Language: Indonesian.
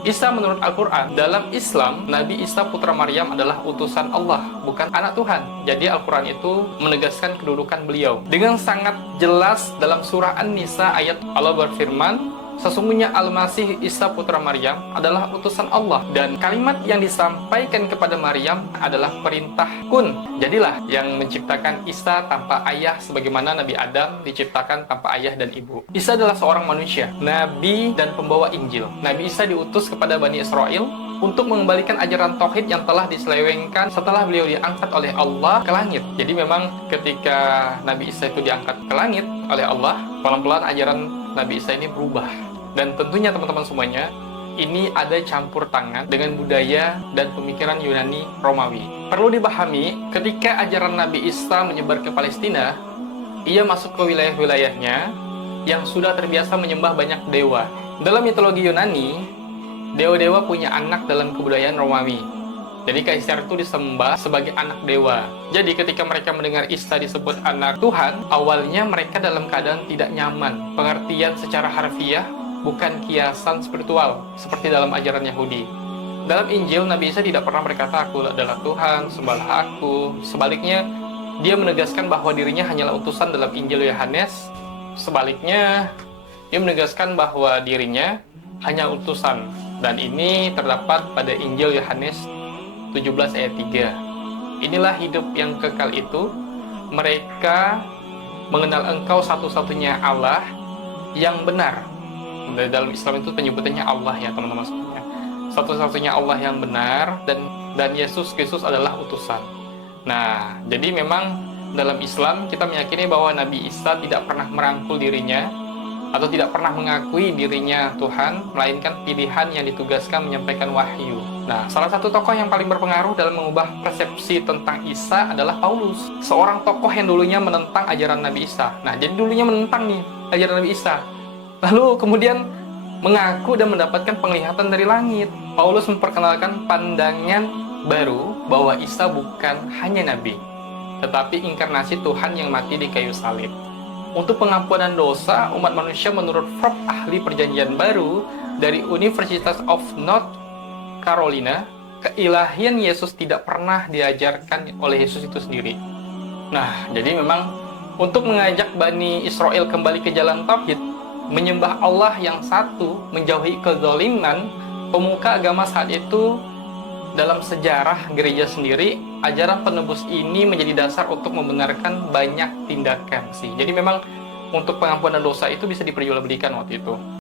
Isa menurut Al-Quran, dalam Islam, Nabi Isa putra Maryam adalah utusan Allah, bukan anak Tuhan. Jadi Al-Quran itu menegaskan kedudukan beliau. Dengan sangat jelas dalam surah An-Nisa ayat Allah berfirman, sesungguhnya Al-Masih Isa putra Maryam adalah utusan Allah. Dan kalimat yang disampaikan kepada Maryam adalah perintah kun. Jadilah yang menciptakan Isa tanpa ayah sebagaimana Nabi Adam diciptakan tanpa ayah dan ibu. Isa adalah seorang manusia, Nabi dan pembawa Injil. Nabi Isa diutus kepada Bani Israel untuk mengembalikan ajaran tauhid yang telah diselewengkan setelah beliau diangkat oleh Allah ke langit. Jadi memang ketika Nabi Isa itu diangkat ke langit oleh Allah, pelan-pelan ajaran Nabi Isa ini berubah. Dan tentunya teman-teman semuanya, ini ada campur tangan dengan budaya dan pemikiran Yunani Romawi. Perlu dipahami, ketika ajaran Nabi Isa menyebar ke Palestina, ia masuk ke wilayah-wilayahnya yang sudah terbiasa menyembah banyak dewa. Dalam mitologi Yunani, dewa-dewa punya anak dalam kebudayaan Romawi. Jadi kaisar itu disembah sebagai anak dewa. Jadi ketika mereka mendengar Isa disebut anak Tuhan, awalnya mereka dalam keadaan tidak nyaman. Pengertian secara harfiah bukan kiasan spiritual seperti dalam ajaran Yahudi. Dalam Injil, Nabi Isa tidak pernah berkata, "Aku adalah Tuhan, sembahlah aku." Sebaliknya, dia menegaskan bahwa dirinya hanyalah utusan dalam Injil Yohanes. Sebaliknya, dia menegaskan bahwa dirinya hanya utusan. Dan ini terdapat pada Injil Yohanes 17 ayat 3. Inilah hidup yang kekal itu, mereka mengenal Engkau satu-satunya Allah yang benar. Dalam Islam itu penyebutannya Allah ya teman-teman semuanya. Satu-satunya Allah yang benar dan Yesus Kristus adalah utusan. Nah, jadi memang dalam Islam kita meyakini bahwa Nabi Isa tidak pernah merangkul dirinya atau tidak pernah mengakui dirinya Tuhan, melainkan pilihan yang ditugaskan menyampaikan wahyu. Nah, salah satu tokoh yang paling berpengaruh dalam mengubah persepsi tentang Isa adalah Paulus, seorang tokoh yang dulunya menentang ajaran Nabi Isa. Nah, jadi dulunya menentang nih ajaran Nabi Isa. Lalu kemudian mengaku dan mendapatkan penglihatan dari langit. Paulus memperkenalkan pandangan baru bahwa Isa bukan hanya nabi, tetapi inkarnasi Tuhan yang mati di kayu salib. Untuk pengampunan dosa umat manusia menurut Prof. Ahli Perjanjian Baru dari University of North Carolina, keilahian Yesus tidak pernah diajarkan oleh Yesus itu sendiri. Nah, jadi memang untuk mengajak Bani Israel kembali ke jalan tauhid, menyembah Allah yang satu, menjauhi kezaliman, pemuka agama saat itu dalam sejarah gereja sendiri, ajaran penebus ini menjadi dasar untuk membenarkan banyak tindakan sih. Jadi memang untuk pengampunan dosa itu bisa diperjualbelikan waktu itu.